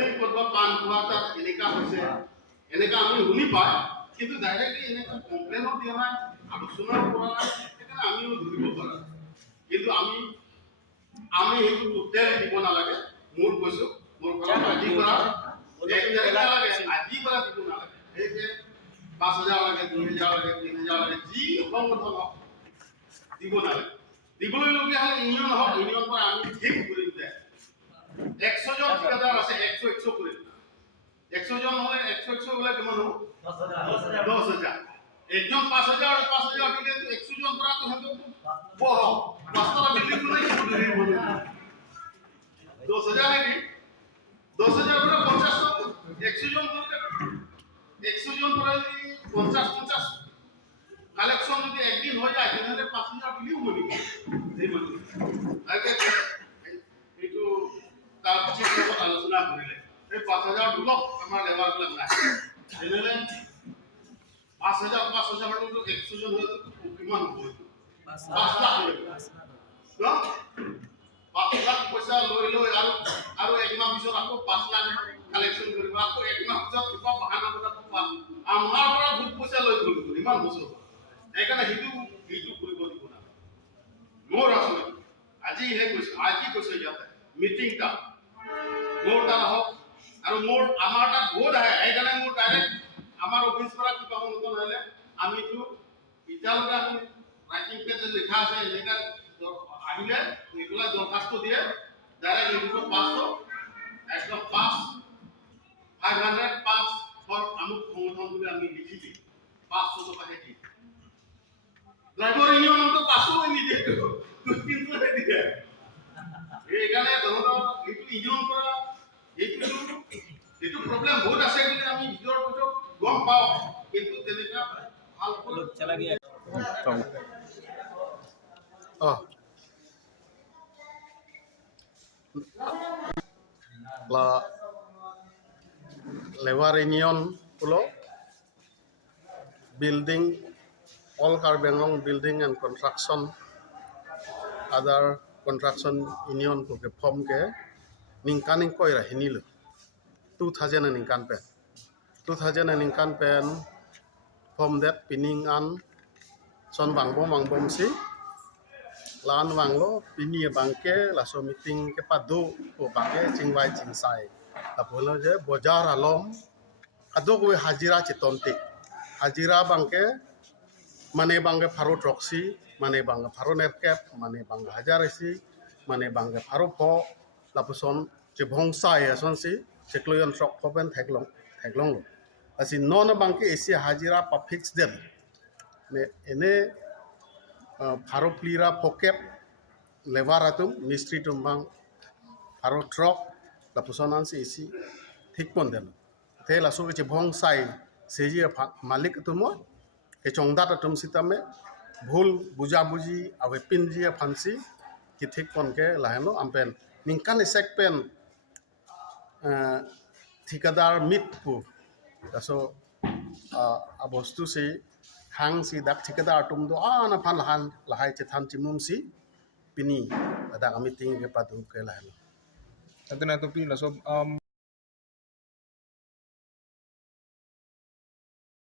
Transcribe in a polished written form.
এই কতবা পান খোৱা তাত এনেকা হৈছে এনেকা আমি শুনি পাই কিন্তু ডাইৰেক্টলি এনেকা কমপ্লেইনো দিয়া নাই আলোচনাও কৰা নাই সেইকাৰণে আমিও ধৰিব পৰা নাই। কিন্তু আমি সেইটো টোটেল দিব নালাগে মোৰ কৈছো মোৰ ঘৰত আজি পৰা 1 তাৰিখ লাগে আজি পৰা দিব নালাগে এই যে 5,000 লাগে 2,000 লাগে 3,000 লাগে যি সংগঠন হওক দিব নালাগে দিবলৈ লগীয়া হ'লে ইউনিয়ন হওক ইউনিয়ন পৰা আমি ঠিক কৰিম যে 100 জন ঠিকাদাৰ আছে 100 কৰি 100 জন হলে 100 হলে কিমান হ'ব 10,000 একজন 5,000 আৰু 5,000 দিলে 100 জন পৰা তো হেতু বহ পাঁচটা বিল্ডিং নাই 10,000 নেকি 10,000 পৰা 50 100 জন কৰলে 100 জন পৰা 50 কালেকশন যদি একদিন হয়ে যায় তাহলে 5,000 বিলিও বলি এই বলি আগে এইটো তার চিন্তা আলোচনা করিলে এই 5,000 ব্লক আমার লেবার গুলো নাই এনে 5,000 হলো 100 জন হলো কিমান হ'ব 5 লাখ হলো ন 5 লাখ পয়সা লৈ আৰু এক মাহ পিছত আকৌ 5 লাখ কালেকশন কৰিব আকৌ এক মাহ পিছত কিবা বাহানা কথা পাম আমাৰ পৰা বহুত পইচা লৈ গ'ল ইমান বছৰ এইকাৰণে হিটো কৰিব দিব না মোৰ আছে আজি কৈছে ইয়াতে মিটিংটা মোৰ তাৰ হওক আৰু মোৰ আমাৰ তাত বহুত আহে এইকাৰণে মোৰ ডাইৰেক্ট আমাৰ অফিচ পৰা কিবা অনুমোদন হ'লে আমিতো ইটালকে আমি ৰাইটিং পেজে লিখা আছে এনেকা আহিলে নিকলা দৰখাস্ত দিয়ে ডাইৰেক্ট লিখিব 500 একদম 500 ফর আমুক সংগঠন বুলি আমি লিখি দিই 500 টকা হে দিই ড্রাইভার ইউনিয়ন তো 500 নি দিয়ে 300 দিয়ে এইখানে ধরো এইটো ইউনিয়ন পৰা এইটো প্রবলেম বহুত আছে বুলি আমি ভিতর গম পাও কিন্তু তেনেকা ভাল করে চলা গিয়া la labor union pulo building all Karbenglong building and construction other construction union ko ke form ke ningkaning koi ra hinilu 2000 ningkan pen 2000 ningkan pen form that pining an son bangbom si lan wanglo pini bangke laso meeting ke padu ko bangke chingwai chingsai tapolo je bojar alom adok we hajira chitonti hajira bangke mane bangke pharo troxy mane bangke pharo nerkep mane bangke hajaresi mane bangke pharo pho lapuson je bhongsai ason si chekloyon trok phoben thaglong lo asi non bangke esi hajira pa fix dem ne ene pharo plira pokep lebar atum mistri tumbang pharo truck lapusonan si esi thik pon dem te laso ke bhongsai seji malik tumo ke chongdat atum sitame ভুল বুজাবুজি আবে পিনজিয়া fancy কি ঠিক পনকে লাহেনো আমপেন নিংকান এসেক PAN ঠিকাদার মিটপু তাসো বস্তু সি হাং সি দাক ঠিকাদার তুম দো আনা ফান লাহান লাহাই চেথান চিমুম সি পিনি দাক আমি টিং ke padu ke laheনো Nanti na to pila so